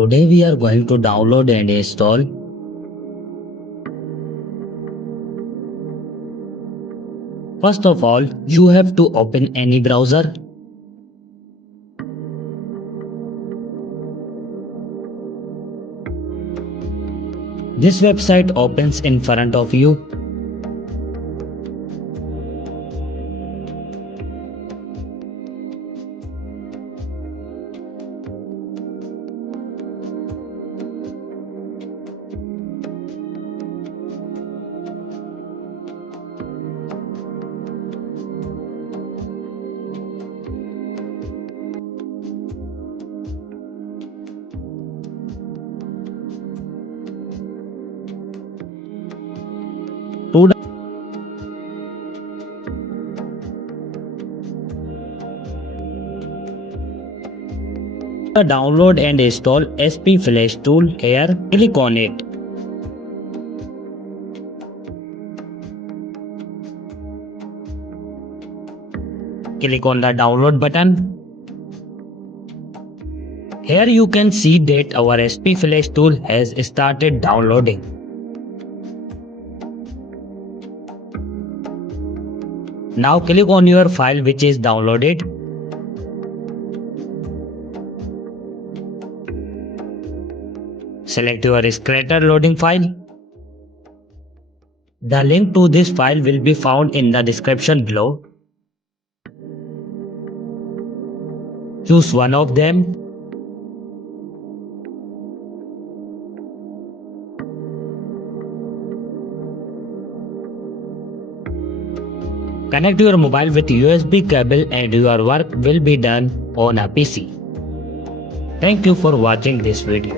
Today we are going to download and install First of all, you have to open any browser. This website opens in front of you. To download and install SP Flash tool here, click on it. Click on the download button. Here you can see that our SP Flash tool has started downloading. Now click on your file which is downloaded. Select your Scratter loading file. The link to this file will be found in the description below. Choose one of them. Connect your mobile with USB cable and your work will be done on a PC. Thank you for watching this video.